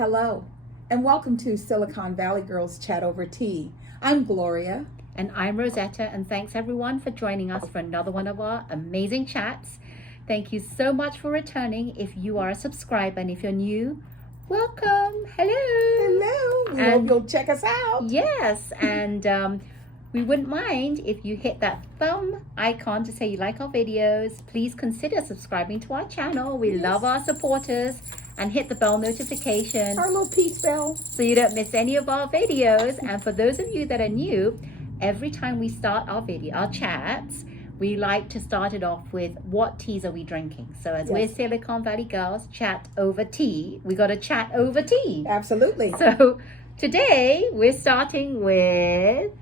Hello, and welcome to Silicon Valley Girls Chat Over Tea. I'm Gloria. And I'm Rosetta, and thanks everyone for joining us for another one of our amazing chats. Thank you so much for returning. If you are a subscriber and if you're new, welcome. Hello. Hello. We hope you'll check us out. Yes, and we wouldn't mind if you hit that thumb icon to say you like our videos. Please consider subscribing to our channel. We love our supporters. And hit the bell notification. Our little peace bell. So you don't miss any of our videos. And for those of you that are new, every time we start our chats, we like to start it off with what teas are we drinking. So as we're Silicon Valley girls, chat over tea. We got to chat over tea. Absolutely. So today we're starting with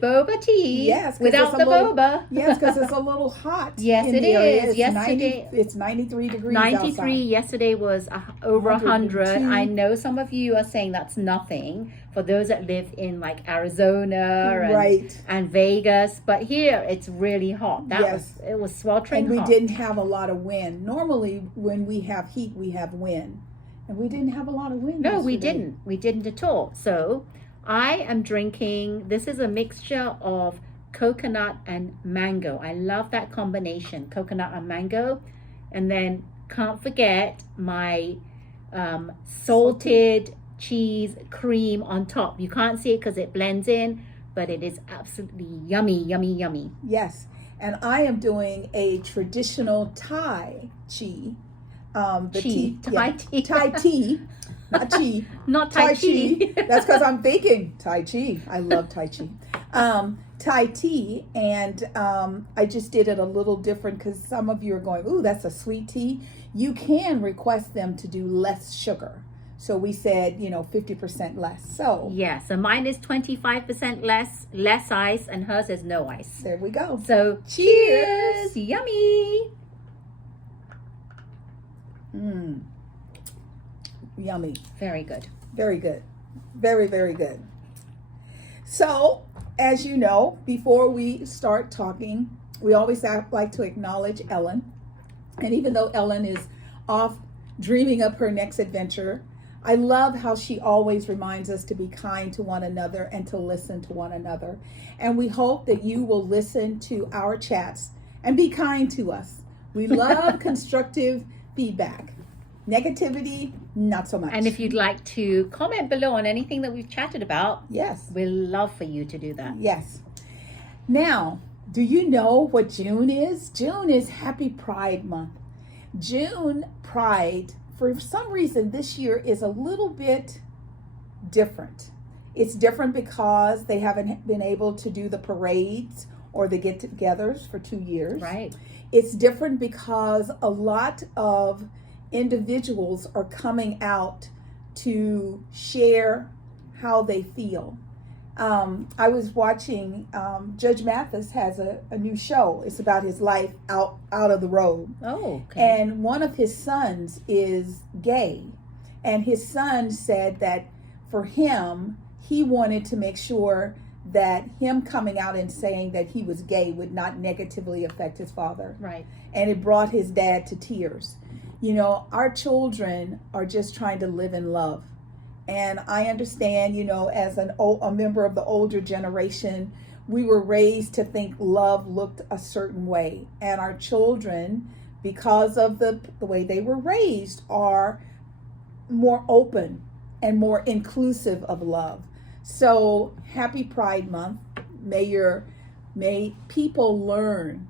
boba tea. Yes, without the boba. Yes, because it's a little hot. Yes, it is. Yesterday, it's 93 degrees 93. outside. Yesterday was over 100. I know some of you are saying that's nothing for those that live in like Arizona and Vegas, but here it's really hot. It was sweltering hot. And we didn't have a lot of wind. Normally, when we have heat, we have wind, and we didn't have a lot of wind. No, yesterday. we didn't. We didn't at all. So I am drinking, this is a mixture of coconut and mango. I love that combination, coconut and mango. And then can't forget my salted cheese cream on top. You can't see it because it blends in, but it is absolutely yummy, yummy, yummy. Yes, and I am doing a traditional Thai tea. Thai tea. Thai tea. Not chi. Not Tai Chi. That's because I'm thinking Tai Chi. I love Tai Chi. Thai tea, and I just did it a little different because some of you are going, ooh, that's a sweet tea. You can request them to do less sugar. So we said, 50% less. So yeah, so mine is 25% less ice, and hers is no ice. There we go. So cheers. Yummy. Yummy. Very good. Very good. Very, very good. So, as you know, before we start talking, we always like to acknowledge Ellen. And even though Ellen is off dreaming up her next adventure, I love how she always reminds us to be kind to one another and to listen to one another. And we hope that you will listen to our chats and be kind to us. We love constructive feedback. Negativity, not so much. And if you'd like to comment below on anything that we've chatted about, yes, we'd love for you to do that. Yes. Now, do you know what June is? June is Happy Pride Month. June Pride, for some reason this year, is a little bit different. It's different because they haven't been able to do the parades or the get-togethers for 2 years. Right. It's different because a lot of individuals are coming out to share how they feel. I was watching, Judge Mathis has a new show. It's about his life out of the road. Oh, okay. And one of his sons is gay. And his son said that for him, he wanted to make sure that him coming out and saying that he was gay would not negatively affect his father. Right. And it brought his dad to tears. Our children are just trying to live in love. And I understand, as a member of the older generation, we were raised to think love looked a certain way. And our children, because of the way they were raised, are more open and more inclusive of love. So happy Pride Month. May people learn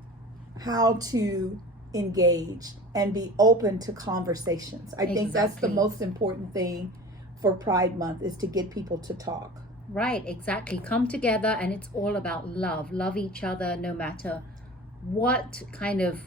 how to engage and be open to conversations. I think that's the most important thing for Pride Month, is to get people to talk. Right, exactly. Come together, and it's all about love. Love each other no matter what kind of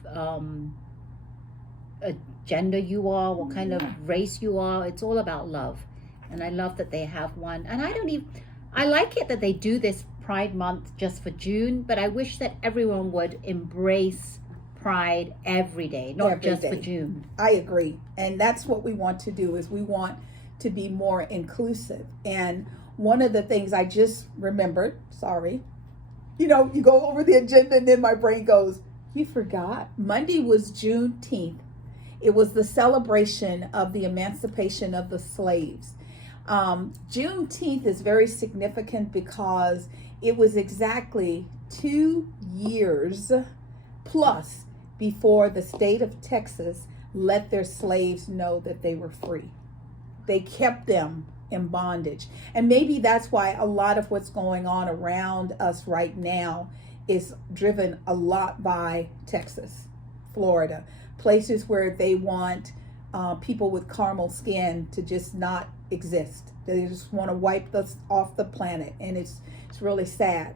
gender you are, what kind of race you are. It's all about love. And I love that they have one. And I like it that they do this Pride Month just for June, but I wish that everyone would embrace Pride every day, not just for June. I agree. And that's what we want to do, is we want to be more inclusive. And one of the things I just remembered, you go over the agenda and then my brain goes, you forgot. Monday was Juneteenth. It was the celebration of the emancipation of the slaves. Juneteenth is very significant because it was exactly 2 years plus before the state of Texas let their slaves know that they were free. They kept them in bondage. And maybe that's why a lot of what's going on around us right now is driven a lot by Texas, Florida, places where they want people with caramel skin to just not exist. They just want to wipe us off the planet, and it's really sad.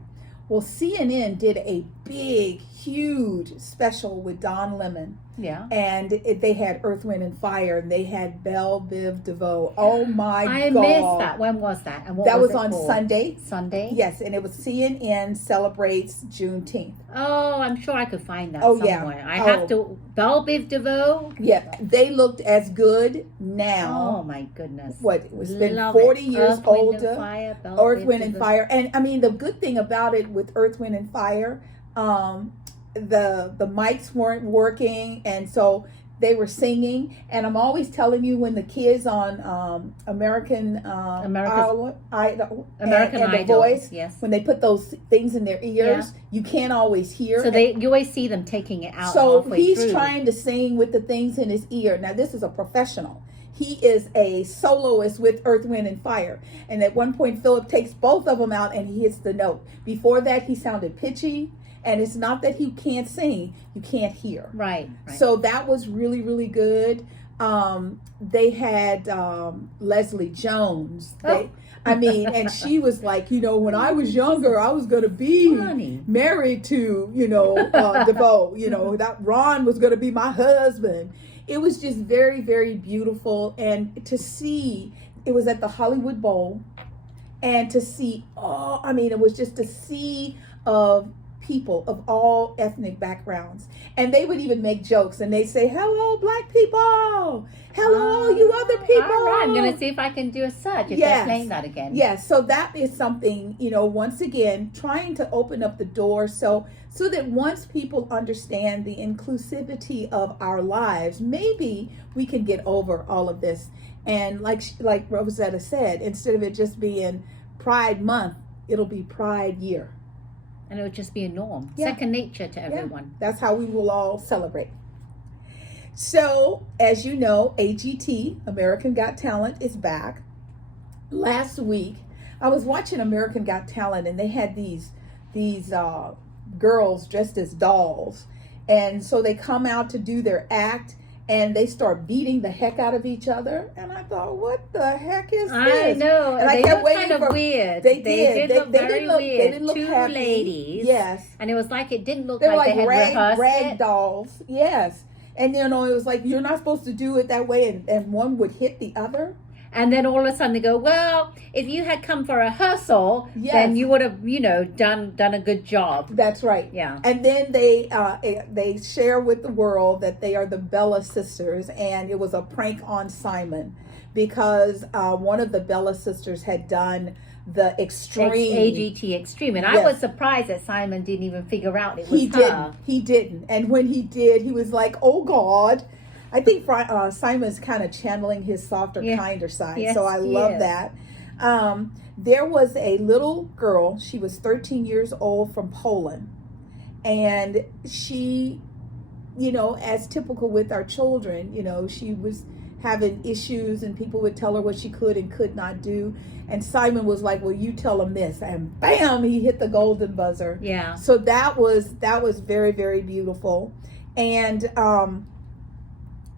Well, CNN did a big, huge special with Don Lemon. Yeah. And they had Earth, Wind, and Fire, and they had Belle Biv DeVoe. Oh my God. I missed that. When was that? And what that was it on called? Sunday. Sunday? Yes, and it was CNN celebrates Juneteenth. Oh, I'm sure I could find that Oh, yeah. somewhere. I have to. Belle Biv DeVoe? Yeah, they looked as good now. Oh my goodness. What, it's been Love 40 it. years Earth, Wind, older. and Fire, Belle Earth, Biv Wind, and DeVoe. Fire. And I mean, the good thing about it with Earth, Wind, and Fire, the mics weren't working, and so they were singing. And I'm always telling you, when the kids on American Idol, and The Voice, yes. when they put those things in their ears, you can't always hear. So you always see them taking it out. So halfway he's through. trying to sing with the things in his ear. Now, this is a professional. He is a soloist with Earth, Wind, and Fire. And at one point, Philip takes both of them out and he hits the note. Before that, he sounded pitchy. And it's not that he can't sing, you can't hear. Right. So that was really, really good. They had Leslie Jones. And she was like, when I was younger, I was going to be married to, DeVoe. That Ron was going to be my husband. It was just very, very beautiful. And to see, it was at the Hollywood Bowl. And to see, it was just a sea of people of all ethnic backgrounds. And they would even make jokes, and they say, "Hello, black people. Hello, you other people." All right, I'm going to see if I can do a search if they're playing that again. Yes, so that is something, once again, trying to open up the door so that once people understand the inclusivity of our lives, maybe we can get over all of this. And like Rosetta said, instead of it just being Pride Month, it'll be Pride Year. And it would just be a norm. Second nature to everyone. That's how we will all celebrate. So, as you know, AGT, American Got Talent, is back. Last week, I was watching American Got Talent, and they had these girls dressed as dolls. And so they come out to do their act, and they start beating the heck out of each other. And I thought, what the heck is this? I know. And they looked kind of weird. They did look very weird. They didn't look Two happy. ladies. Yes. And it was like, it didn't look they were like they had rehearsed rag it. dolls. Yes. And it was like, you're not supposed to do it that way. And one would hit the other. And then all of a sudden they go, well, if you had come for rehearsal, then you would have, done a good job. That's right. Yeah. And then they share with the world that they are the Bella sisters, and it was a prank on Simon because one of the Bella sisters had done the extreme AGT extreme, and I was surprised that Simon didn't even figure out it was her. He didn't. And when he did, he was like, "Oh God." I think Simon's kind of channeling his softer, kinder side. So I love that. There was a little girl, she was 13 years old, from Poland. And she, as typical with our children, she was having issues, and people would tell her what she could and could not do. And Simon was like, well, you tell him this. And bam, he hit the golden buzzer. Yeah. So that was very, very beautiful. And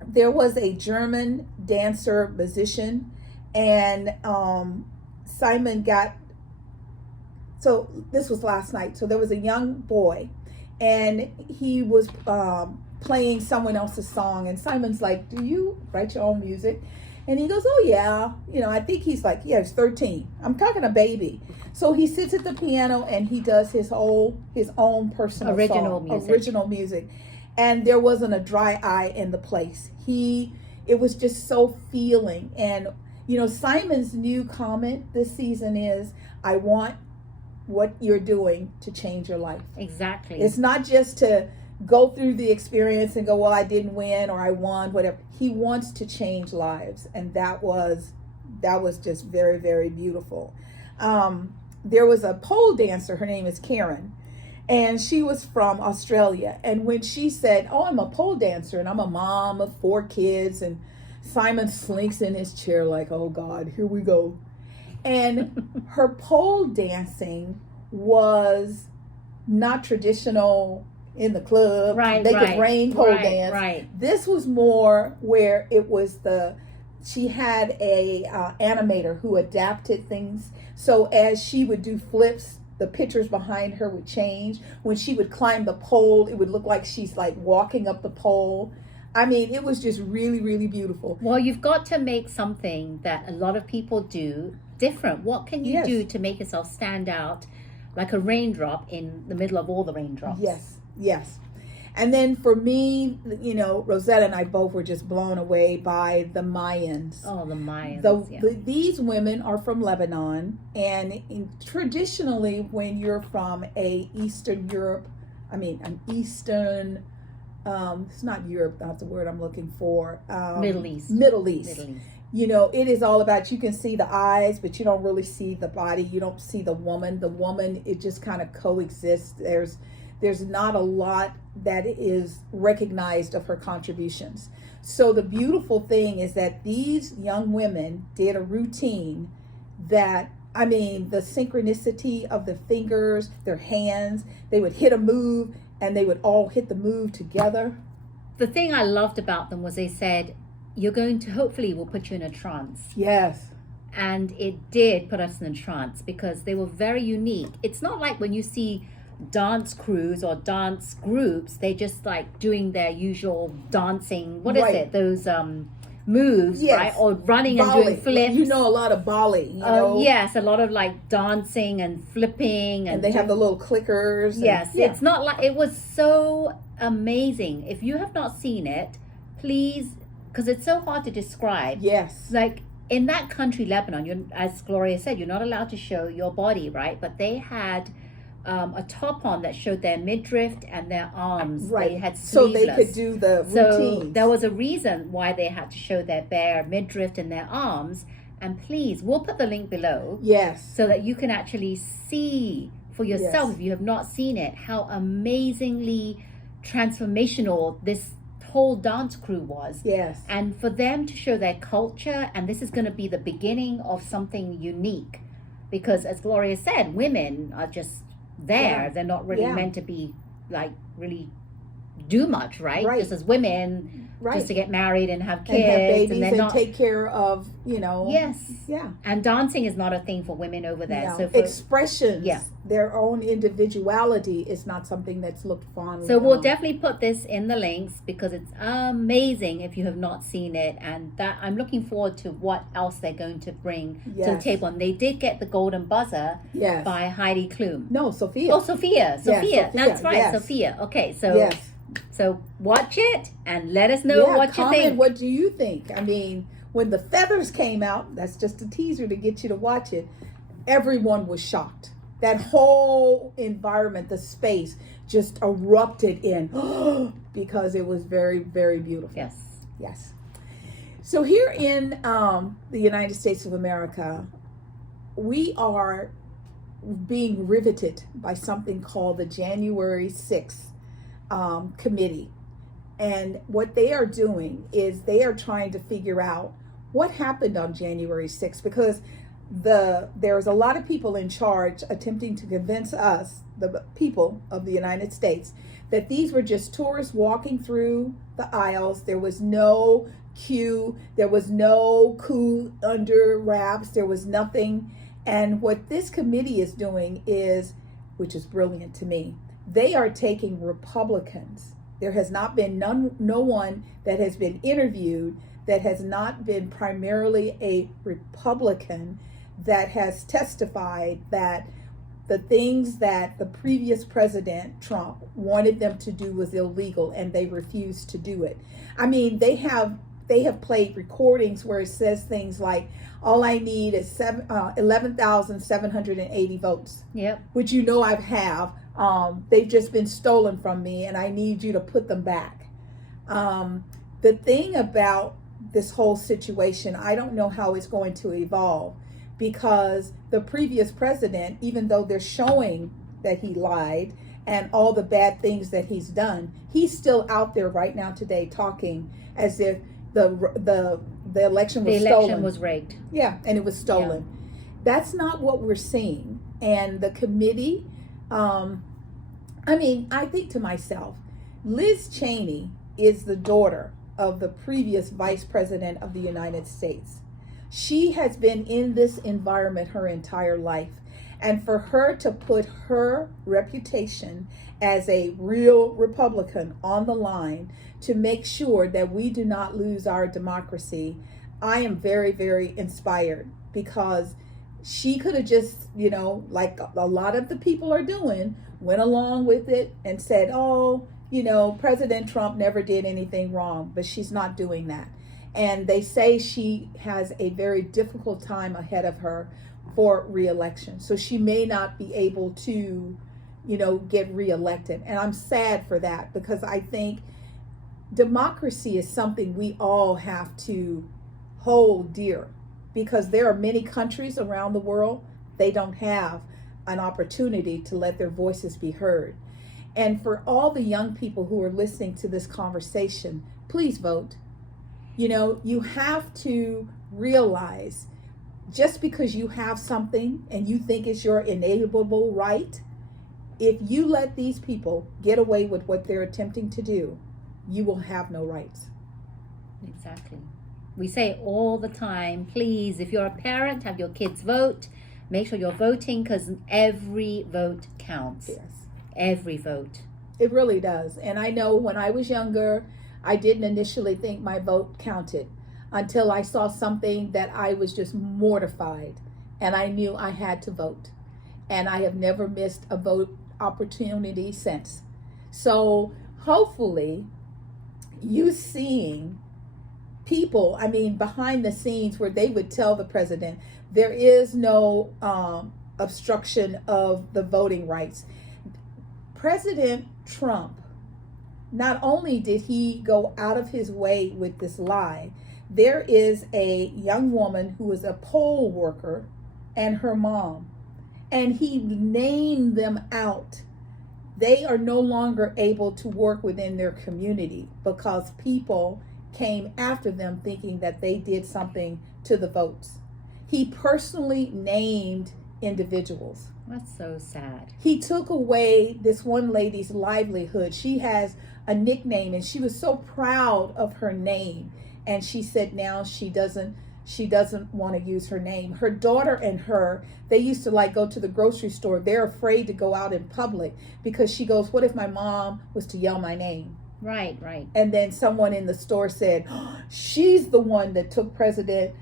there was a German dancer musician, and Simon got, so this was last night. So there was a young boy, and he was playing someone else's song, and Simon's like, do you write your own music? And he goes, oh yeah. I think he's like, he's 13. I'm talking a baby. So he sits at the piano and he does his own personal original music. And there wasn't a dry eye in the place. It was just so feeling. And, Simon's new comment this season is, I want what you're doing to change your life. Exactly. It's not just to go through the experience and go, well, I didn't win or I won, whatever. He wants to change lives. And that was just very, very beautiful. There was a pole dancer, her name is Karen, and she was from Australia. And when she said, oh, I'm a pole dancer and I'm a mom of 4 kids, and Simon slinks in his chair like, oh God, here we go. And her pole dancing was not traditional in the club, make it rain pole dance. Right. This was more where it was she had a animator who adapted things. So as she would do flips, the pictures behind her would change. When she would climb the pole, it would look like she's like walking up the pole. I mean, it was just really, really beautiful. Well, you've got to make something that a lot of people do different. What can you do to make yourself stand out like a raindrop in the middle of all the raindrops? Yes. And then for me, you know, Rosetta and I both were just blown away by the Mayans. Oh, the Mayans. These women are from Lebanon, and traditionally, when you're from an Eastern, it's not Europe, that's the word I'm looking for. Middle East. You know, it is all about, you can see the eyes, but you don't really see the body. You don't see the woman. The woman, it just kind of coexists. There's not a lot that is recognized of her contributions. So the beautiful thing is that these young women did a routine that, I mean, the synchronicity of the fingers, their hands, they would hit a move and they would all hit the move together. The thing I loved about them was they said, hopefully we'll put you in a trance. Yes. And it did put us in a trance because they were very unique. It's not like when you see dance crews or dance groups, they just like doing their usual dancing. What is it? Those moves, right? Or running and doing flips. You know, a lot of Bali. You know? Yes, a lot of like dancing and flipping, and they have the little clickers. It's not like, it was so amazing. If you have not seen it, please, because it's so hard to describe. Yes, like in that country, Lebanon, as Gloria said, you're not allowed to show your body, right? But they had a top on that showed their midriff and their arms. Right. They had so sleeveless. they could do the routine. So there was a reason why they had to show their bare midriff and their arms. And please, we'll put the link below. Yes. So that you can actually see for yourself, if you have not seen it, how amazingly transformational this whole dance crew was. Yes. And for them to show their culture, and this is going to be the beginning of something unique. Because as Gloria said, women are just there. They're not really meant to be like really do much, right? Just as women, just to get married and have kids and have babies and, and take care of, you know. Yes. And dancing is not a thing for women over there. No. So for expressions, their own individuality is not something that's looked fondly. So we'll definitely put this in the links because it's amazing if you have not seen it, and that I'm looking forward to what else they're going to bring to the table. And they did get the golden buzzer by Heidi Klum. No, Sophia. Oh, Sophia. That's right, Sophia. Okay, so so watch it and let us know what you think. What do you think? I mean, when the feathers came out, that's just a teaser to get you to watch it. Everyone was shocked. That whole environment, the space, just erupted in because it was very, very beautiful. Yes. So here in the United States of America, we are being riveted by something called the January 6th committee. And what they are doing is they are trying to figure out what happened on January 6th, because there's a lot of people in charge attempting to convince us, the people of the United States, that these were just tourists walking through the aisles. There was no queue. There was no coup under wraps. There was nothing. And what this committee is doing is, which is brilliant to me, they are taking Republicans. There has not been no one that has been interviewed that has not been primarily a Republican that has testified that the things that the previous president, Trump, wanted them to do was illegal, and they refused to do it. I mean, they have played recordings where it says things like, all I need is 11,780 votes. Yep. Which, you know, I have They've just been stolen from me, and I need you to put them back. The thing about this whole situation, I don't know how it's going to evolve, because the previous president, even though they're showing that he lied and all the bad things that he's done, he's still out there right now today talking as if the election was stolen. The election was rigged. Yeah, and it was stolen. Yeah. That's not what we're seeing. And the committee, I think to myself, Liz Cheney is the daughter of the previous vice president of the United States. She has been in this environment her entire life. And for her to put her reputation as a real Republican on the line to make sure that we do not lose our democracy, I am very, very inspired, because she could have just, like a lot of the people are doing, went along with it and said, oh, President Trump never did anything wrong, but she's not doing that. And they say she has a very difficult time ahead of her for re-election. So she may not be able to, get re-elected. And I'm sad for that, because I think democracy is something we all have to hold dear, because there are many countries around the world, they don't have an opportunity to let their voices be heard. And for all the young people who are listening to this conversation, please vote. You have to realize, just because you have something and you think it's your inalienable right, if you let these people get away with what they're attempting to do, you will have no rights. Exactly. We say all the time, please, if you're a parent, have your kids vote. Make sure you're voting, because every vote counts. Yes. Every vote. It really does. And I know when I was younger, I didn't initially think my vote counted until I saw something that I was just mortified, and I knew I had to vote. And I have never missed a vote opportunity since. So hopefully you seeing people, behind the scenes, where they would tell the president there is no obstruction of the voting rights. President Trump, not only did he go out of his way with this lie, there is a young woman who is a poll worker and her mom, and he named them out. They are no longer able to work within their community because people came after them thinking that they did something to the votes. He personally named individuals. That's so sad. He took away this one lady's livelihood. She has a nickname, and she was so proud of her name. And she said now she doesn't want to use her name. Her daughter and her, they used to go to the grocery store. They're afraid to go out in public because she goes, what if my mom was to yell my name? Right. And then someone in the store said, oh, she's the one that took President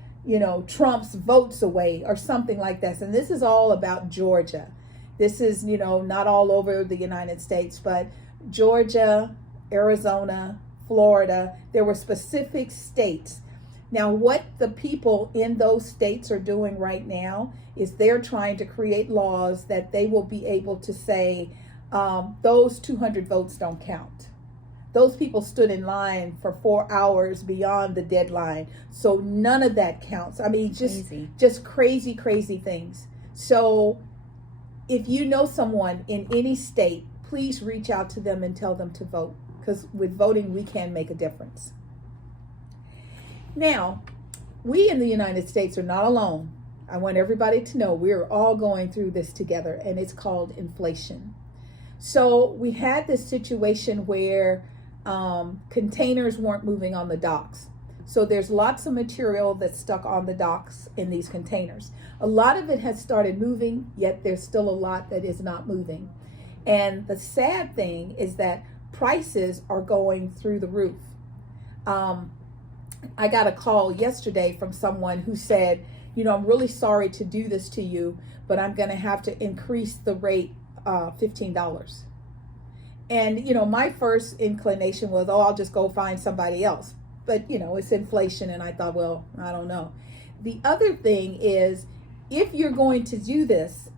Trump's votes away, or something like that. And this is all about Georgia. This is, not all over the United States, but Georgia, Arizona, Florida, there were specific states. Now, what the people in those states are doing right now is they're trying to create laws that they will be able to say, those 200 votes don't count. Those people stood in line for 4 hours beyond the deadline. So none of that counts. Just crazy, crazy things. So if you know someone in any state, please reach out to them and tell them to vote. Because with voting, we can make a difference. Now, we in the United States are not alone. I want everybody to know we're all going through this together, and it's called inflation. So we had this situation where containers weren't moving on the docks. So there's lots of material that's stuck on the docks in these containers. A lot of it has started moving, yet there's still a lot that is not moving. And the sad thing is that prices are going through the roof. I got a call yesterday from someone who said, I'm really sorry to do this to you, but I'm going to have to increase the rate $15. And, my first inclination was, I'll just go find somebody else. But, it's inflation. And I thought, well, I don't know. The other thing is, if you're going to do this,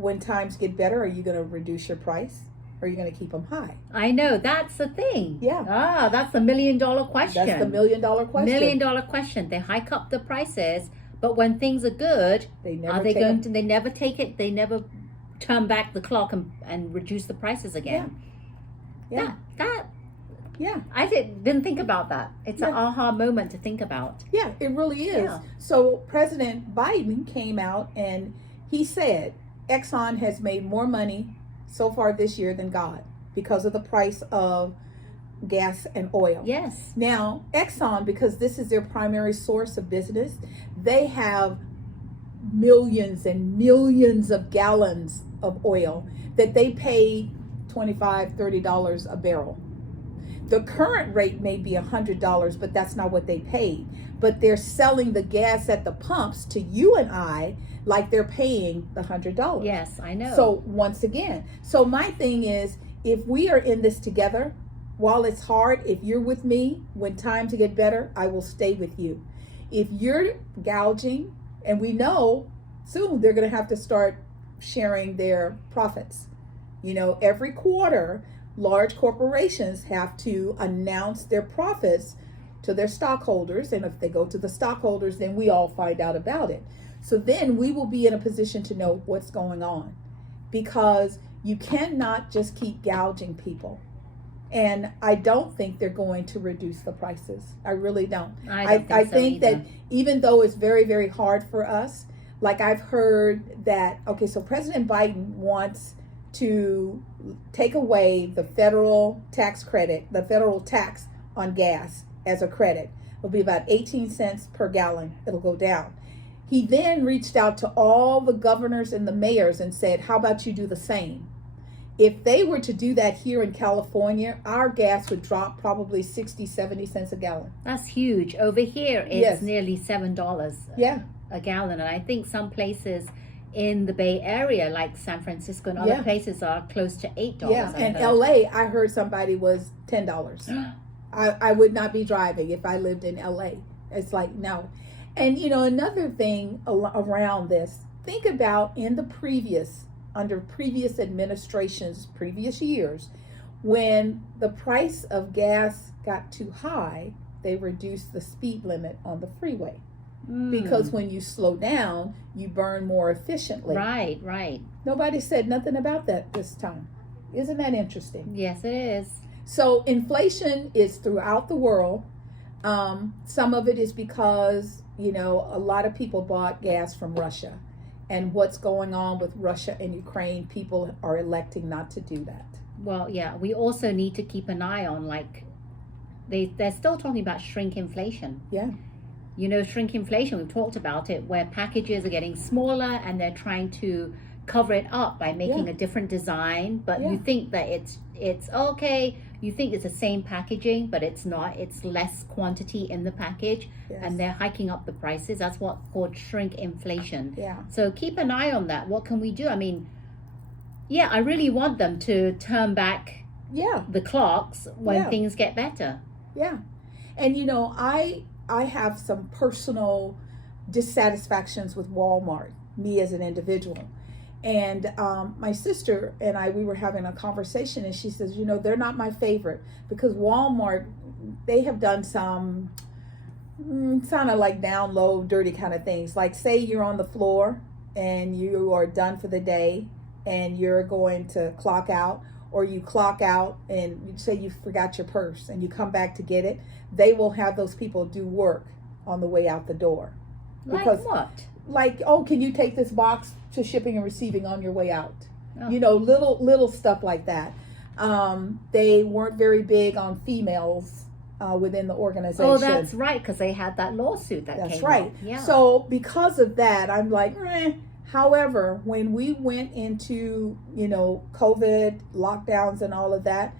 when times get better, are you going to reduce your price? Or are you going to keep them high? I know, that's the thing. Yeah. That's the $1 million question. That's the $1 million question. $1 million question. They hike up the prices, but when things are good, they never they never take it, they never turn back the clock and reduce the prices again. Yeah. Yeah. I didn't think about that. It's an aha moment to think about. Yeah, it really is. Yeah. So President Biden came out and he said Exxon has made more money so far this year than God because of the price of gas and oil. Yes. Now, Exxon, because this is their primary source of business, they have millions and millions of gallons of oil that they pay $25, $30 a barrel. The current rate may be $100, but that's not what they paid. But they're selling the gas at the pumps to you and I like they're paying the $100. Yes, I know. So once again, so my thing is, if we are in this together, while it's hard, if you're with me, when times get better, I will stay with you. If you're gouging, and we know soon they're going to have to start sharing their profits. You know, every quarter, large corporations have to announce their profits to their stockholders. And if they go to the stockholders, then we all find out about it. So then we will be in a position to know what's going on, because you cannot just keep gouging people. And I don't think they're going to reduce the prices. I really don't. I think that even though it's very, very hard for us, like I've heard that, okay, so President Biden wants to take away the federal tax credit, the federal tax on gas as a credit. It'll be about 18 cents per gallon. It'll go down. He then reached out to all the governors and the mayors and said, how about you do the same? If they were to do that here in California, our gas would drop probably 60, 70 cents a gallon. That's huge. Over here, it's nearly $7 a gallon. And I think some places in the Bay Area, like San Francisco and other places, are close to $8. Yeah, and LA, I heard somebody was $10. I would not be driving if I lived in LA. It's like, no. And, you know, another thing around this, think about under previous administrations, previous years, when the price of gas got too high, they reduced the speed limit on the freeway. Because when you slow down, you burn more efficiently. Right. Nobody said nothing about that this time. Isn't that interesting? Yes, it is. So inflation is throughout the world. Some of it is because, you know, a lot of people bought gas from Russia. And what's going on with Russia and Ukraine, people are electing not to do that. Well, yeah, we also need to keep an eye on, like, they're still talking about shrinkflation. Yeah. You know, shrinkflation, we've talked about it, where packages are getting smaller and they're trying to cover it up by making a different design. But you think that it's okay. You think it's the same packaging, but it's not. It's less quantity in the package, and they're hiking up the prices. That's what's called shrinkflation. Yeah. So keep an eye on that. What can we do? I mean, I really want them to turn back the clocks when things get better. Yeah. And, you know, I have some personal dissatisfactions with Walmart, me as an individual. And my sister and we were having a conversation, and she says, you know, they're not my favorite, because Walmart, they have done some kind of like down low, dirty kind of things. Like, say you're on the floor and you are done for the day and you're going to clock out, or you clock out and you say you forgot your purse and you come back to get it. They will have those people do work on the way out the door. Because, like what? Like, oh, can you take this box to shipping and receiving on your way out? You know, little stuff like that. They weren't very big on females within the organization. Oh, that's right, because they had that lawsuit that came up. That's right. Yeah. So because of that, I'm like, However, when we went into, you know, COVID lockdowns and all of that,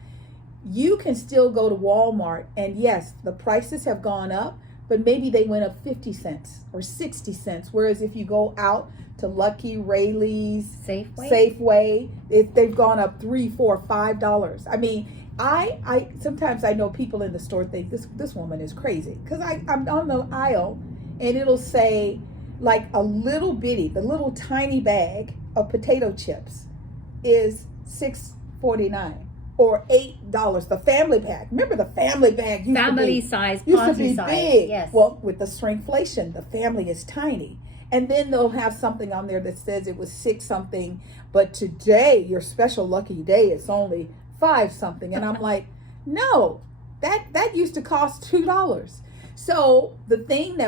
you can still go to Walmart, and yes, the prices have gone up, but maybe they went up 50 cents or 60 cents. Whereas if you go out to Lucky, Rayleigh's, Safeway, they've gone up $3, $4, $5. I mean, I sometimes I know people in the store think this woman is crazy, because I'm on the aisle and it'll say like a little bitty, the little tiny bag of potato chips is $6.49 or $8. The family bag. Remember the family bag Family size, used to party be size. big. Yes. Well, with the shrinkflation, the family is tiny. And then they'll have something on there that says it was 6 something, but today, your special lucky day, it's only 5 something. And I'm like, no, that used to cost $2. So the thing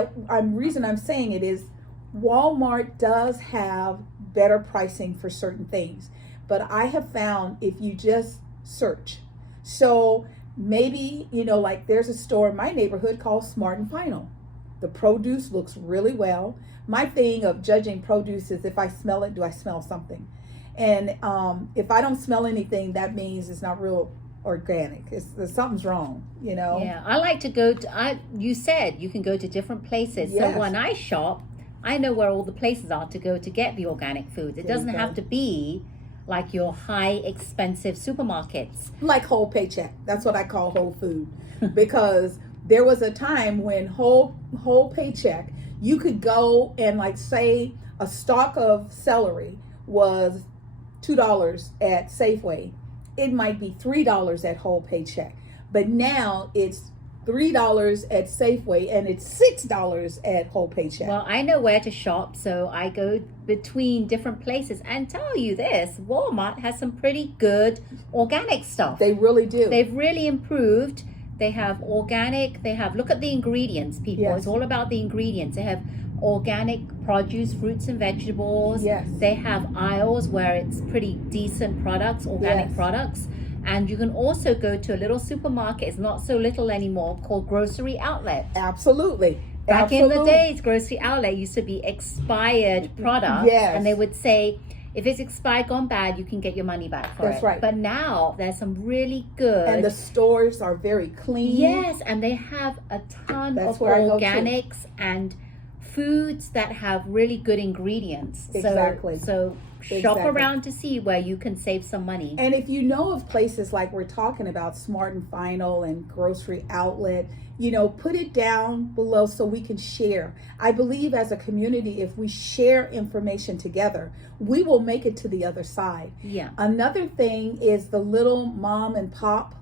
reason I'm saying it is Walmart does have better pricing for certain things, but I have found if you just search, so maybe, like there's a store in my neighborhood called Smart and Final. The produce looks really well. My thing of judging produce is if I smell it, do I smell something? And if I don't smell anything, that means it's not real organic. Something's wrong, Yeah, I like to go to, you said you can go to different places. Yes. So when I shop, I know where all the places are to go to get the organic foods. It doesn't have to be like your high expensive supermarkets. Like Whole Paycheck. That's what I call Whole Food. Because there was a time when Whole Paycheck, you could go and like say a stalk of celery was $2 at Safeway. It might be $3 at Whole Paycheck. But now it's $3 at Safeway and it's $6 at Whole Paycheck. Well, I know where to shop, so I go between different places. And tell you this, Walmart has some pretty good organic stuff. They really do. They've really improved. They have organic, look at the ingredients, people. Yes. It's all about the ingredients. They have organic produce, fruits and vegetables. Yes. They have aisles where it's pretty decent products, organic Yes. products. And you can also go to a little supermarket, it's not so little anymore, called Grocery Outlet. Absolutely. Back in the days, Grocery Outlet used to be expired products. Yes. And they would say, if it's expired, gone bad, you can get your money back for it. That's right. But now there's some really good. And the stores are very clean. Yes, and they have a ton That's of where I go to. organics and foods that have really good ingredients. Exactly. So shop Exactly. around to see where you can save some money. And if you know of places like we're talking about, Smart and Final and Grocery Outlet, put it down below so we can share. I believe as a community, if we share information together, we will make it to the other side. Yeah. Another thing is the little mom and pop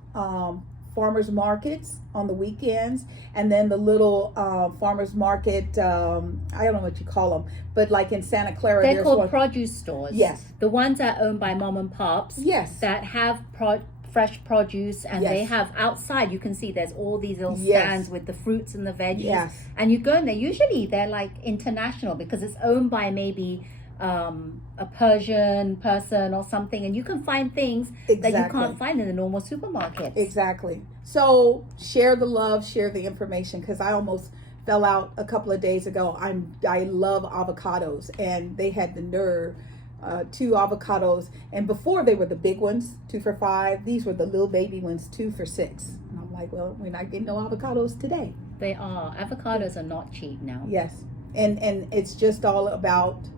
farmers markets on the weekends, and then the little farmers market, I don't know what you call them, but like in Santa Clara, They're there's called one. produce stores. Yes. The ones that are owned by mom and pops. Yes. That have fresh produce, and Yes. they have outside, you can see there's all these little Yes. stands with the fruits and the veggies. Yes. And you go in there, usually they're like international because it's owned by maybe a Persian person or something, and you can find things that you Exactly. can't find in the normal supermarkets. Exactly. So share the love, share the information, because I almost fell out a couple of days ago. I love avocados, and they had the nerve, 2 avocados, and before they were the big ones, 2 for $5. These were the little baby ones, 2 for $6. And I'm like, well, we're not getting no avocados today. They are. Avocados are not cheap now. Yes, and it's just all about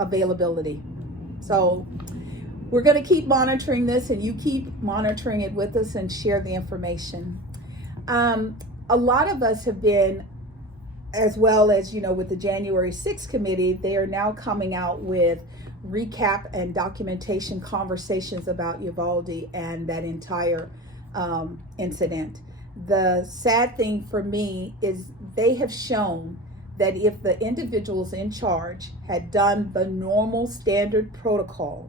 availability. So we're going to keep monitoring this, and you keep monitoring it with us and share the information. A lot of us have been, as well as, with the January 6th committee, they are now coming out with recap and documentation conversations about Uvalde and that entire incident. The sad thing for me is they have shown that if the individuals in charge had done the normal standard protocol,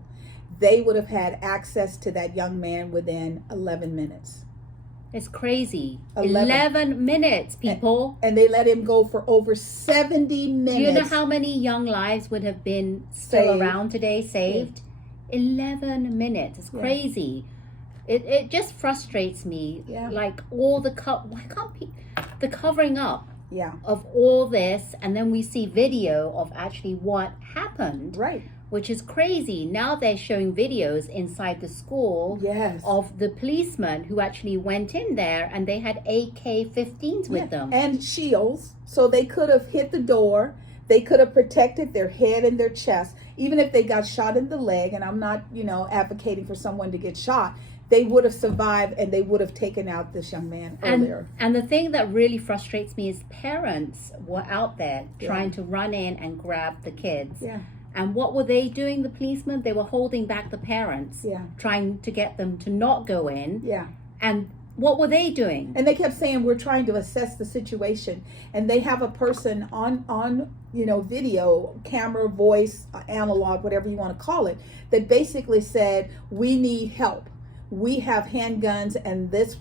they would have had access to that young man within 11 minutes. It's crazy. 11. 11 minutes, people. And they let him go for over 70 minutes. Do you know how many young lives would have been still Saved. around today, saved? 11 minutes. It's crazy. It just frustrates me. Yeah. Like all the the covering up Yeah. of all this, and then we see video of actually what happened, Right. which is crazy. Now they're showing videos inside the school Yes. of the policemen who actually went in there, and they had AK-15s with them. And shields, so they could have hit the door. They could have protected their head and their chest. Even if they got shot in the leg, and I'm not, advocating for someone to get shot, they would have survived, and they would have taken out this young man earlier. And the thing that really frustrates me is parents were out there trying to run in and grab the kids. Yeah. And what were they doing, the policemen? They were holding back the parents, trying to get them to not go in. Yeah. And what were they doing? And they kept saying, we're trying to assess the situation. And they have a person on video, camera, voice, analog, whatever you want to call it, that basically said, we need help. We have handguns and this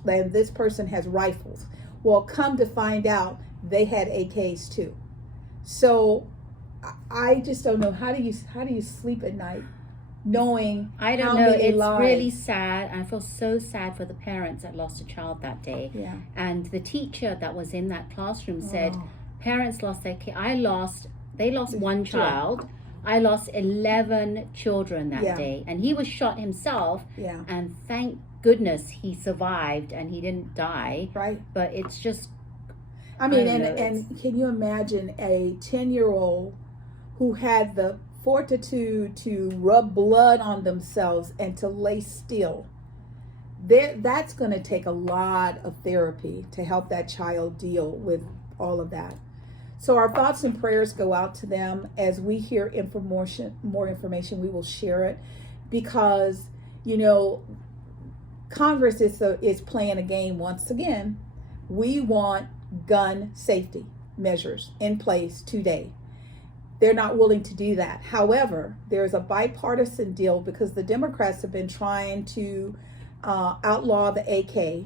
person has rifles. Well, come to find out, they had AKs too. So I just don't know, how do you sleep at night knowing I don't know, it's really sad. I feel so sad for the parents that lost a child that day. Yeah. And the teacher that was in that classroom said, parents lost their kid. They lost one child. I lost 11 children that day. And he was shot himself. Yeah. And thank goodness he survived and he didn't die. Right. But it's just, I mean, and can you imagine a 10-year-old who had the fortitude to rub blood on themselves and to lay still? That's going to take a lot of therapy to help that child deal with all of that. So our thoughts and prayers go out to them. As we hear more information, we will share it, because Congress is playing a game once again. We want gun safety measures in place today. They're not willing to do that. However, there's a bipartisan deal, because the Democrats have been trying to outlaw the AK,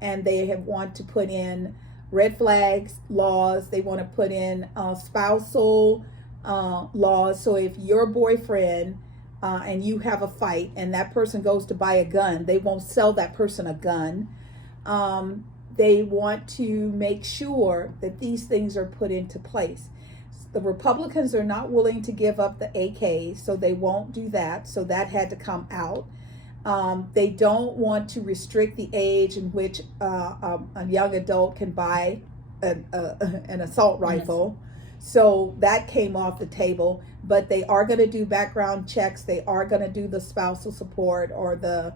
and they want to put in red flags laws. They want to put in spousal laws. So if your boyfriend and you have a fight and that person goes to buy a gun, they won't sell that person a gun. They want to make sure that these things are put into place. The Republicans are not willing to give up the AKs, so they won't do that. So that had to come out. They don't want to restrict the age in which a young adult can buy an assault rifle. So that came off the table. But they are going to do background checks. They are going to do the spousal support, or the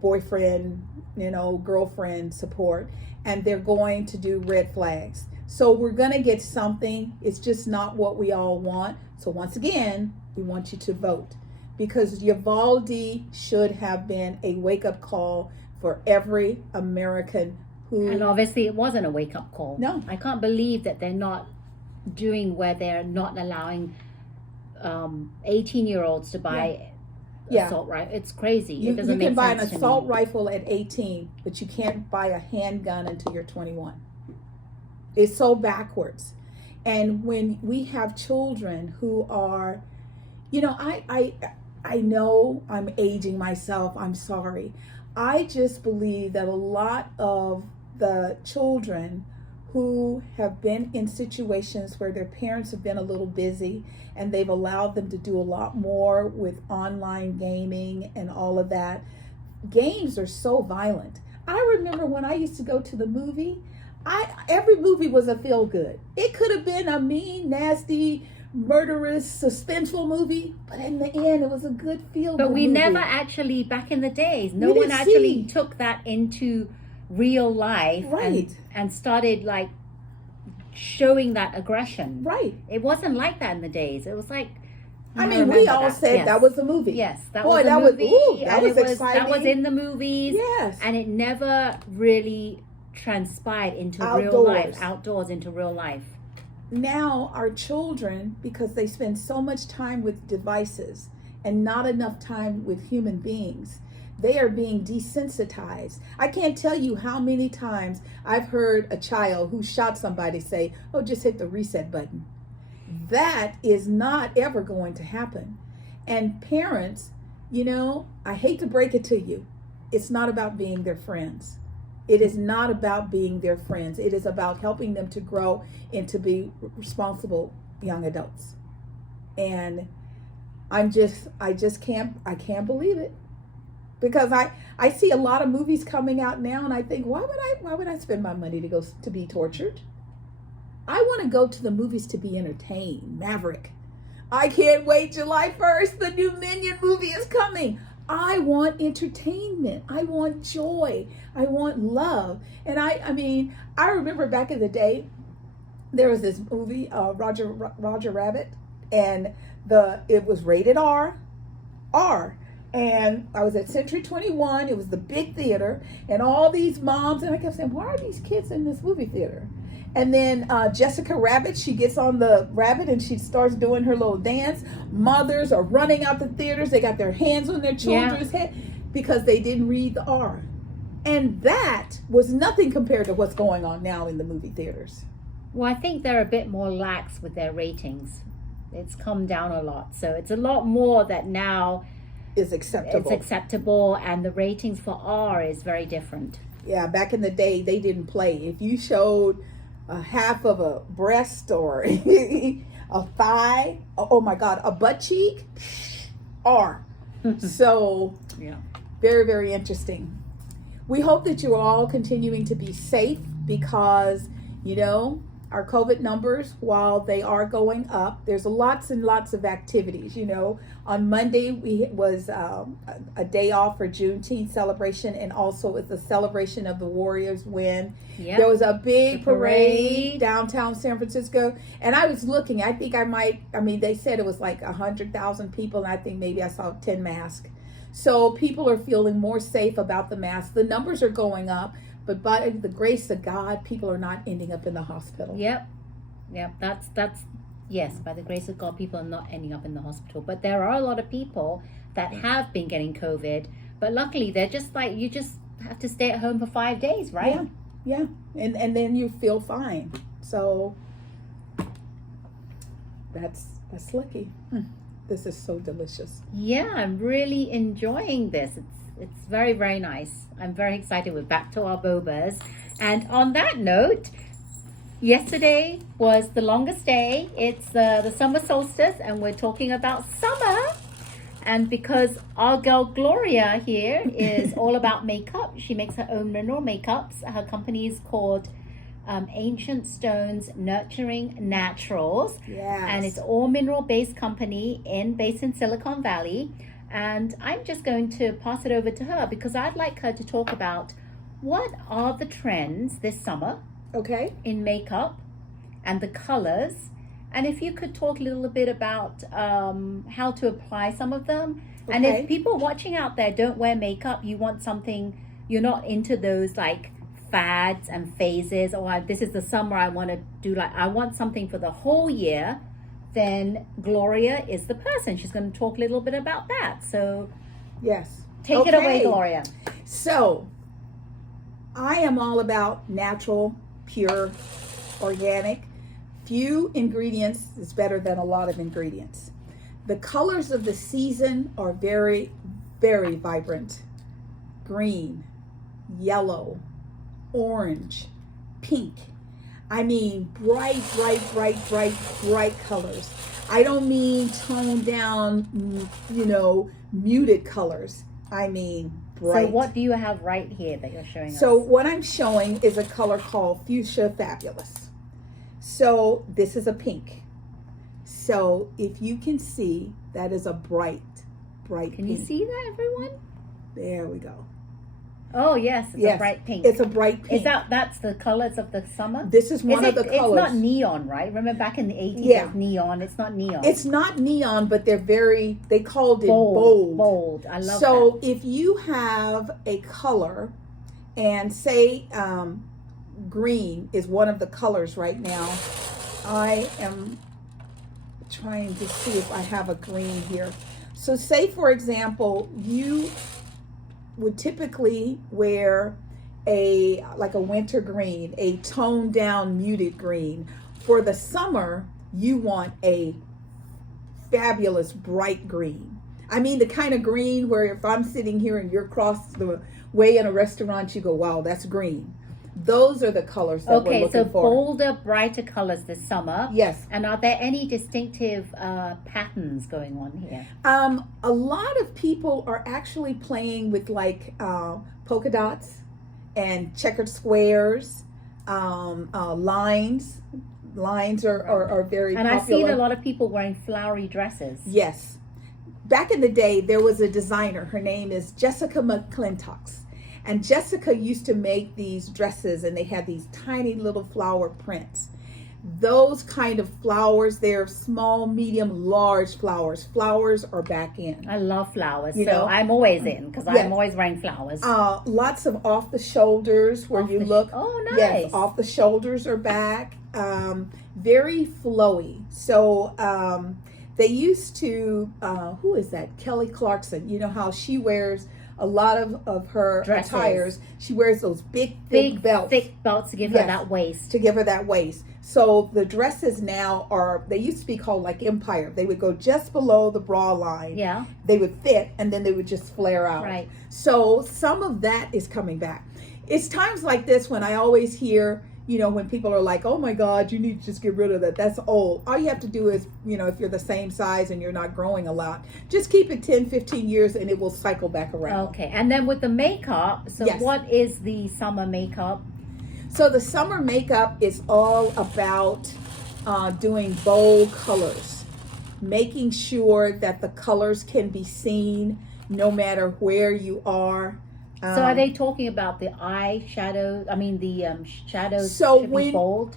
boyfriend, girlfriend support. And they're going to do red flags. So we're going to get something. It's just not what we all want. So once again, we want you to vote, because Uvalde should have been a wake-up call for every American who... And obviously it wasn't a wake-up call. No. I can't believe that they're not doing where they're not allowing 18-year-olds to buy assault rifle. It's crazy. It doesn't make sense. You can buy an assault rifle at 18, but you can't buy a handgun until you're 21. It's so backwards. And when we have children who are, I know I'm aging myself. I'm sorry. I just believe that a lot of the children who have been in situations where their parents have been a little busy and they've allowed them to do a lot more with online gaming and all of that. Games are so violent. I remember when I used to go to the movie, every movie was a feel good. It could have been a mean, nasty, murderous, suspenseful movie, but in the end, it was a good feel good. But we movie. never actually, back in the days, no one actually took that into real life, and started like showing that aggression. Right. It wasn't like that in the days. It was like, we all said that was a movie. Yes, that was a movie. That was exciting. That was in the movies. Yes. And it never really transpired into real life, outdoors into real life. Now our children, because they spend so much time with devices and not enough time with human beings, they are being desensitized. I can't tell you how many times I've heard a child who shot somebody say, "Oh, just hit the reset button." That is not ever going to happen. And parents, I hate to break it to you, it's not about being their friends. It is not about being their friends. It is about helping them to grow and to be responsible young adults. And I can't believe it. Because I see a lot of movies coming out now, and I think, why would I spend my money to go to be tortured? I want to go to the movies to be entertained. Maverick. I can't wait. July 1st, the new Minion movie is coming. I want entertainment. I want joy. I want love. And I remember back in the day, there was this movie, Roger Rabbit. and it was rated R. And I was at Century 21. It was the big theater, and all these moms, and I kept saying, why are these kids in this movie theater? And then Jessica Rabbit, she gets on the rabbit and she starts doing her little dance. Mothers are running out the theaters. They got their hands on their children's head because they didn't read the R. And that was nothing compared to what's going on now in the movie theaters. Well, I think they're a bit more lax with their ratings. It's come down a lot. So it's a lot more that now is acceptable. It's acceptable, and the ratings for R is very different. Yeah, back in the day, they didn't play. If you showed a half of a breast or a thigh, oh my God, a butt cheek, R. So, very, very interesting. We hope that you're all continuing to be safe because, our COVID numbers, while they are going up, there's lots and lots of activities. On Monday, was a day off for Juneteenth celebration, and also it's a celebration of the Warriors win. Yep. There was a big parade downtown San Francisco, and I was looking, I think they said it was like 100,000 people, and I think maybe I saw 10 masks. So people are feeling more safe about the masks. The numbers are going up. But by the grace of God, people are not ending up in the hospital. Yep. That's yes. By the grace of God, people are not ending up in the hospital. But there are a lot of people that have been getting COVID. But luckily, they're just like, you just have to stay at home for 5 days, right? Yeah. And then you feel fine. So that's lucky. This is so delicious. Yeah, I'm really enjoying this. It's very, very nice. I'm very excited. We're back to our bobas. And on that note, yesterday was the longest day. It's the summer solstice, and we're talking about summer. And because our girl Gloria here is all about makeup, she makes her own mineral makeups. Her company is called Ancient Stones Nurturing Naturals. Yes. And it's all mineral-based company based in Silicon Valley. And I'm just going to pass it over to her because I'd like her to talk about what are the trends this summer in makeup and the colors. And if you could talk a little bit about how to apply some of them. Okay. And if people watching out there don't wear makeup, you want something, you're not into those like fads and phases, or this is the summer, I want to do I want something for the whole year, then Gloria is the person. She's going to talk a little bit about that. So yes, take it away, Gloria. So I am all about natural, pure, organic. Few ingredients is better than a lot of ingredients. The colors of the season are very, very vibrant. Green, yellow, orange, pink. I mean, bright colors. I don't mean toned down, muted colors. I mean, bright. So what do you have right here that you're showing us? So what I'm showing is a color called Fuchsia Fabulous. So this is a pink. So if you can see, that is a bright pink. Can you see that, everyone? There we go. Oh yes, it's a bright pink. It's a bright pink. Is that's the colors of the summer? This is one of the colors. It's not neon, right? Remember back in the 80s, it was neon. It's not neon. It's not neon, but they called it bold. Bold. I love that. So if you have a color, and say green is one of the colors right now. I am trying to see if I have a green here. So say, for example, you would typically wear a winter green, a toned down muted green. For the summer, you want a fabulous bright green. I mean, the kind of green where if I'm sitting here and you're across the way in a restaurant, you go, wow, that's green. Those are the colors that we're looking for. Okay, so bolder, brighter colors this summer. Yes. And are there any distinctive patterns going on here? A lot of people are actually playing with polka dots and checkered squares, lines. Lines are very popular. And I've seen a lot of people wearing flowery dresses. Yes. Back in the day, there was a designer. Her name is Jessica McClintock. And Jessica used to make these dresses, and they had these tiny little flower prints. those kind of flowers, they're small, medium, large flowers. Flowers are back in. I love flowers, You so know? I'm always in because Yes. I'm always wearing flowers. Lots of off the shoulders where Off you the look. oh, nice. Yes, off the shoulders are back. Very flowy. So they used to, who is that? Kelly Clarkson. You know how she wears a lot of her Dresses. attires. She wears those big, thick belts. thick belts to give her Yes. that waist. To give her that waist. So the dresses now are, they used to be called like Empire. They would go just below the bra line. Yeah, They would fit and then they would just flare out. right. So some of that is coming back. It's times like this when I always hear, you know, when people are like, oh my God, you need to just get rid of that. That's old. All you have to do is, you know, if you're the same size and you're not growing a lot, just keep it 10, 15 years and it will cycle back around. Okay, and then with the makeup, so Yes. what is the summer makeup? So the summer makeup is all about doing bold colors, making sure that the colors can be seen no matter where you are. So are they talking about the eyeshadow? I mean the shadows So should when- be bold?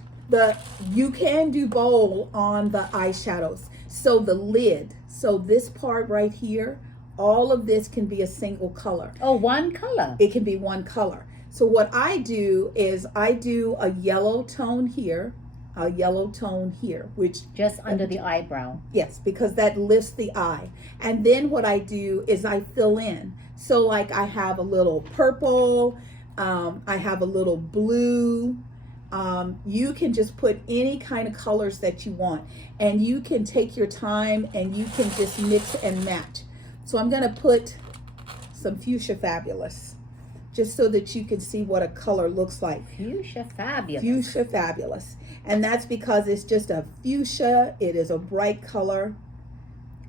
You can do bold on the eyeshadows. So the lid, so this part right here, all of this can be a single color. Oh, one color. It can be one color. So what I do is I do a yellow tone here, a yellow tone here, which, Just under the eyebrow. yes, because that lifts the eye. And then what I do is I fill in. So like I have a little purple, I have a little blue. You can just put any kind of colors that you want. And you can take your time and you can just mix and match. So I'm gonna put some Fuchsia Fabulous, just so that you can see what a color looks like. Fuchsia Fabulous. Fuchsia Fabulous. And that's because it's just a fuchsia. It is a bright color.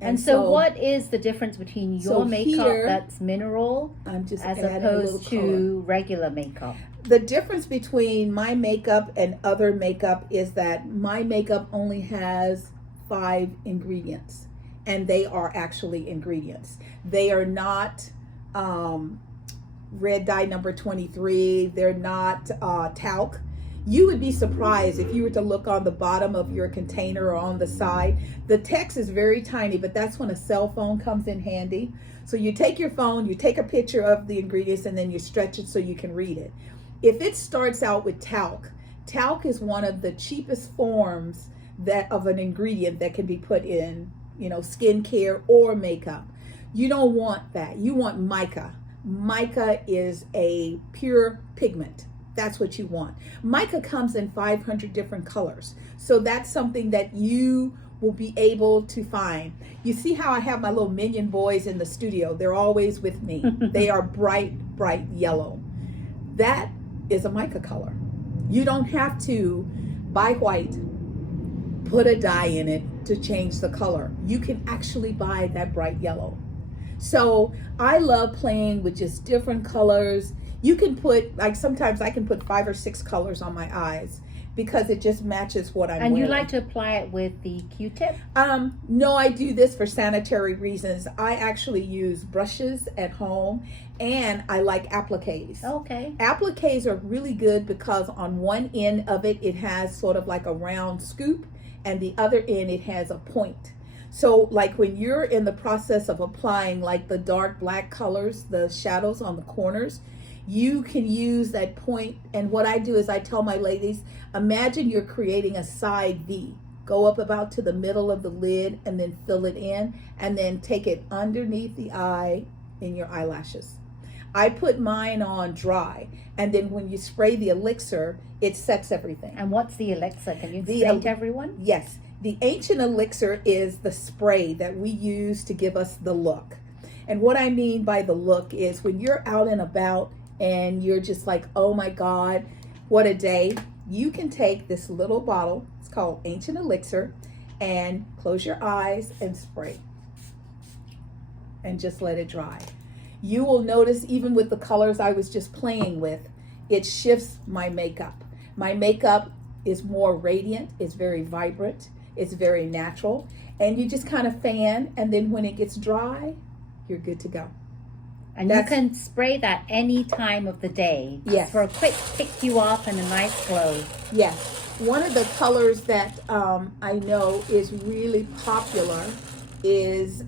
And so what is the difference between your So makeup here, that's mineral I'm just as adding a little opposed color. to regular makeup? The difference between my makeup and other makeup is that my makeup only has 5 ingredients, and they are actually ingredients. They are not red dye number 23. They're not talc. You would be surprised if you were to look on the bottom of your container or on the side. The text is very tiny, but that's when a cell phone comes in handy. So you take your phone, you take a picture of the ingredients, and then you stretch it so you can read it. If it starts out with talc, talc is one of the cheapest forms of an ingredient that can be put in, you know, skincare or makeup. You don't want that. You want mica. Mica is a pure pigment. That's what you want. Mica comes in 500 different colors. So that's something that you will be able to find. You see how I have my little minion boys in the studio? They're always with me. They are bright, bright yellow. That is a mica color. You don't have to buy white, put a dye in it to change the color. You can actually buy that bright yellow. So I love playing with just different colors. You can put, like sometimes I can put 5 or 6 colors on my eyes because it just matches what I'm And wearing. you like to apply it with the Q-tip? No, I do this for sanitary reasons. I actually use brushes at home, and I like appliques. Okay. Appliques are really good because on one end of it, it has sort of like a round scoop, and the other end, it has a point. So like when you're in the process of applying like the dark black colors, the shadows on the corners, you can use that point. And what I do is I tell my ladies, imagine you're creating a side V. Go up about to the middle of the lid and then fill it in, and then take it underneath the eye in your eyelashes. I put mine on dry, and then when you spray the elixir, it sets everything. And what's the elixir? Can you The explain to everyone? Yes, the ancient elixir is the spray that we use to give us the look. And what I mean by the look is when you're out and about and you're just like, oh my God, what a day. You can take this little bottle, it's called Ancient Elixir, and close your eyes and spray. And just let it dry. You will notice even with the colors I was just playing with, it shifts my makeup. My makeup is more radiant, it's very vibrant, it's very natural. And you just kind of fan, and then when it gets dry, you're good to go. And you can spray that any time of the day. Yes. For a quick pick you up and a nice glow. Yes. One of the colors that I know is really popular is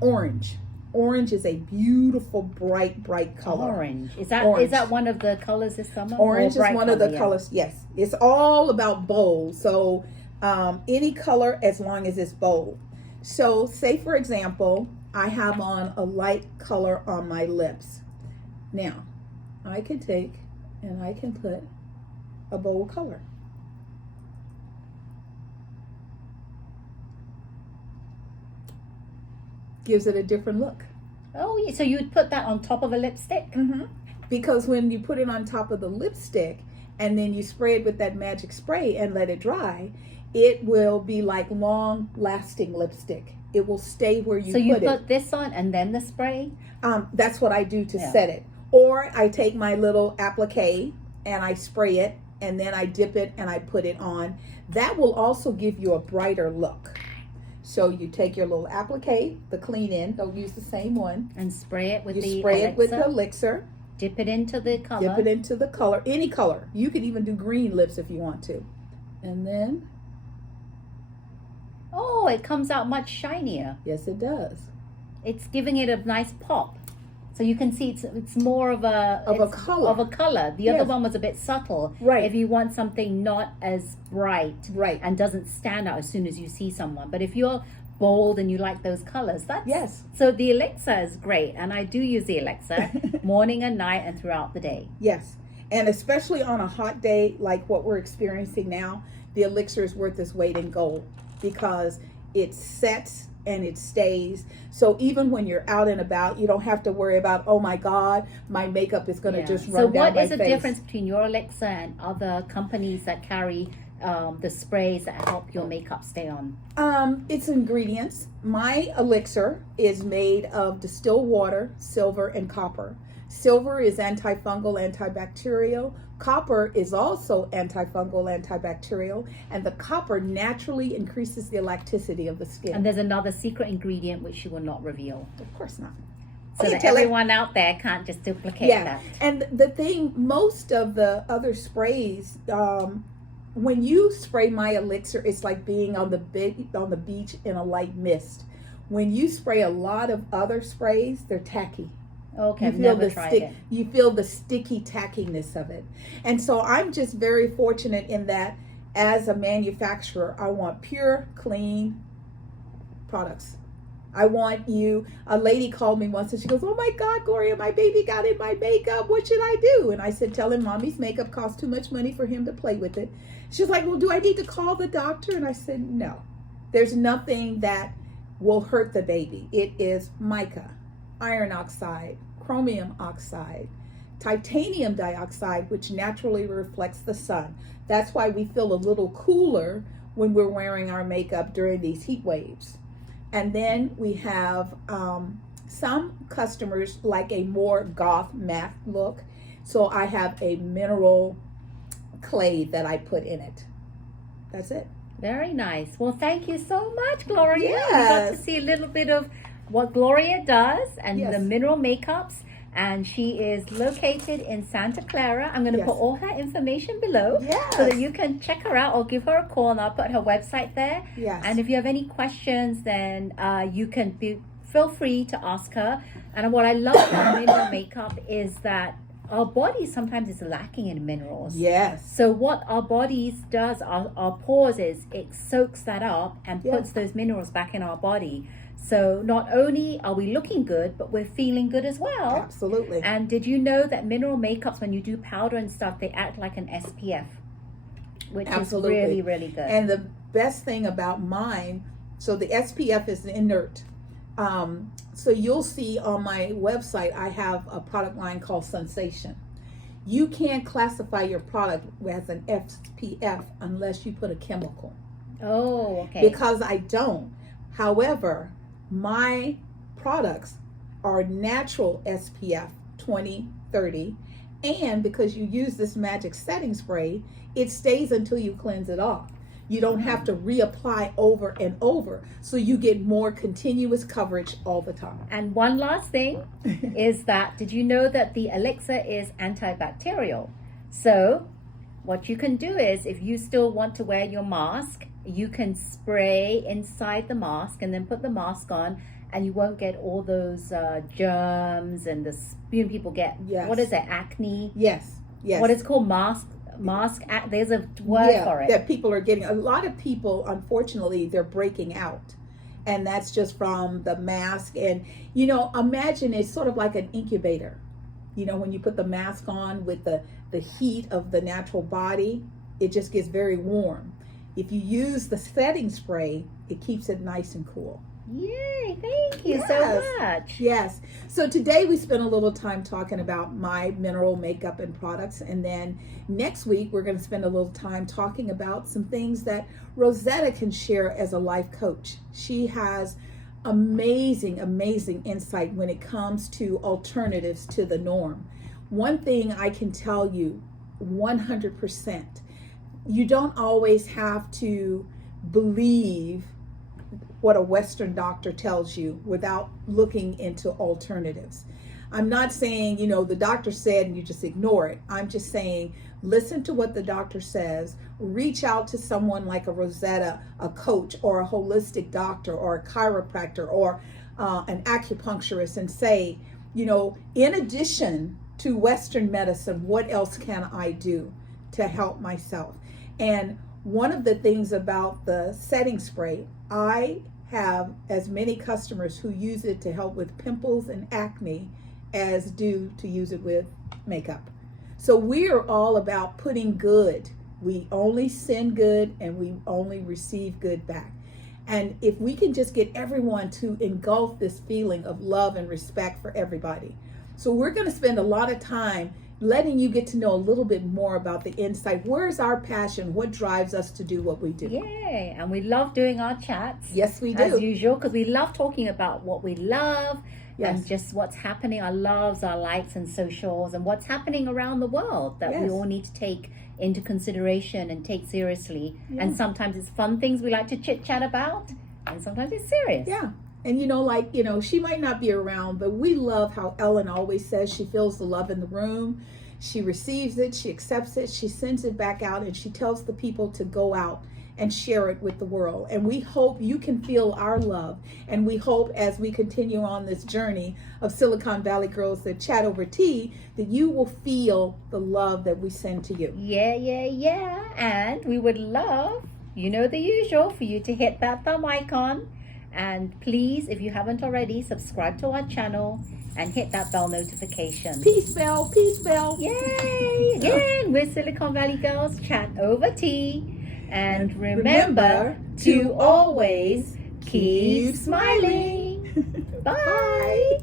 orange. Orange is a beautiful, bright color. Orange. Is that one of the colors this summer? Orange is one of the colors, yes. It's all about bold. So any color as long as it's bold. So say, for example, I have on a light color on my lips. Now, I can take and I can put a bold color. Gives it a different look. Oh, yeah. So you would put that on top of a lipstick? Mm-hmm. Because when you put it on top of the lipstick and then you spray it with that magic spray and let it dry, it will be like long-lasting lipstick. It will stay where you put it. So you put this on and then the spray? That's what I do to set it. Or I take my little applique and I spray it and then I dip it and I put it on. That will also give you a brighter look. So you take your little applique, the clean in, don't use the same one. And spray it with You spray it with the elixir. Dip it into the color. Dip it into the color, any color. You could even do green lips if you want to. And then... Oh, it comes out much shinier. Yes, it does. It's giving it a nice pop. So you can see it's more of a color. The other one was a bit subtle. Right. If you want something not as bright, right, and doesn't stand out as soon as you see someone. But if you're bold and you like those colors, that's So the elixir is great, and I do use the elixir morning and night and throughout the day. Yes, and especially on a hot day like what we're experiencing now, the elixir is worth its weight in gold because it sets and it stays. So even when you're out and about, you don't have to worry about, oh my God, my makeup is going to just run down my face. So what is the difference between your elixir and other companies that carry the sprays that help your makeup stay on? It's ingredients. My elixir is made of distilled water, silver, and copper. Silver is antifungal, antibacterial. Copper is also antifungal, antibacterial, and the copper naturally increases the elasticity of the skin. And there's another secret ingredient which you will not reveal. Of course not. So that everyone out there can't just duplicate that. And the thing, most of the other sprays, when you spray my elixir, it's like being on the beach in a light mist. When you spray a lot of other sprays, they're tacky. Okay, I've never tried it. You feel the sticky tackiness of it. And so I'm just very fortunate in that as a manufacturer, I want pure, clean products. I want you, a lady called me once and she goes, oh my God, Gloria, my baby got in my makeup. What should I do? And I said, tell him mommy's makeup costs too much money for him to play with it. She's like, well, do I need to call the doctor? And I said, no, there's nothing that will hurt the baby. It is mica, iron oxide, chromium oxide, titanium dioxide, which naturally reflects the sun. That's why we feel a little cooler when we're wearing our makeup during these heat waves. And then we have some customers like a more goth matte look. So I have a mineral clay that I put in it. That's it. Very nice. Well, thank you so much, Gloria. Yes. We got to see a little bit of what Gloria does and the mineral makeups. And she is located in Santa Clara. I'm going to put all her information below so that you can check her out or give her a call, and I'll put her website there. Yes. And if you have any questions, then you can feel free to ask her. And what I love about mineral makeup is that our body sometimes is lacking in minerals. Yes. So what our bodies does, our pores is it soaks that up and puts those minerals back in our body. So not only are we looking good, but we're feeling good as well. Absolutely. And did you know that mineral makeups, when you do powder and stuff, they act like an SPF, which is really, really good. And the best thing about mine, so the SPF is inert. So you'll see on my website, I have a product line called Sensation. You can't classify your product as an SPF unless you put a chemical. Oh, okay. Because I don't. However, my products are natural SPF 20, 30, and because you use this magic setting spray, it stays until you cleanse it off. You don't have to reapply over and over. So you get more continuous coverage all the time. And one last thing is that, did you know that the Elixir is antibacterial? So what you can do is, if you still want to wear your mask, you can spray inside the mask and then put the mask on, and you won't get all those germs and the spume people get. Yes. What is it? Acne? Yes. Yes. What is called there's a word for it. That people are getting. A lot of people, unfortunately, they're breaking out. And that's just from the mask. And, imagine it's sort of like an incubator. When you put the mask on with the heat of the natural body, it just gets very warm. If you use the setting spray, it keeps it nice and cool. Yay, thank you so much. Yes. So today we spent a little time talking about my mineral makeup and products. And then next week, we're going to spend a little time talking about some things that Rosetta can share as a life coach. She has amazing insight when it comes to alternatives to the norm. One thing I can tell you 100%, you don't always have to believe what a Western doctor tells you without looking into alternatives. I'm not saying, the doctor said and you just ignore it. I'm just saying, listen to what the doctor says, reach out to someone like a Rosetta, a coach, or a holistic doctor, or a chiropractor, or an acupuncturist, and say, in addition to Western medicine, what else can I do to help myself? And one of the things about the setting spray, I have as many customers who use it to help with pimples and acne as do to use it with makeup. So we are all about putting good. We only send good and we only receive good back. And if we can just get everyone to engulf this feeling of love and respect for everybody. So we're going to spend a lot of time letting you get to know a little bit more about the insight. Where's our passion? What drives us to do what we do? Yay! And we love doing our chats. Yes, we do. As usual, because we love talking about what we love. Yes. And just what's happening, our loves, our likes and socials, and what's happening around the world that we all need to take into consideration and take seriously. Yeah. And sometimes it's fun things we like to chit chat about, and sometimes it's serious. Yeah. And she might not be around, but we love how Ellen always says she feels the love in the room. She receives it, she accepts it, she sends it back out, and she tells the people to go out and share it with the world. And we hope you can feel our love. And we hope as we continue on this journey of Silicon Valley Girls that chat over tea, that you will feel the love that we send to you. Yeah. And we would love, the usual, for you to hit that thumb icon. And please, if you haven't already, subscribe to our channel and hit that bell notification. Peace bell. Yay! Again, we're Silicon Valley Girls Chat Over Tea. And remember to always keep smiling. Bye.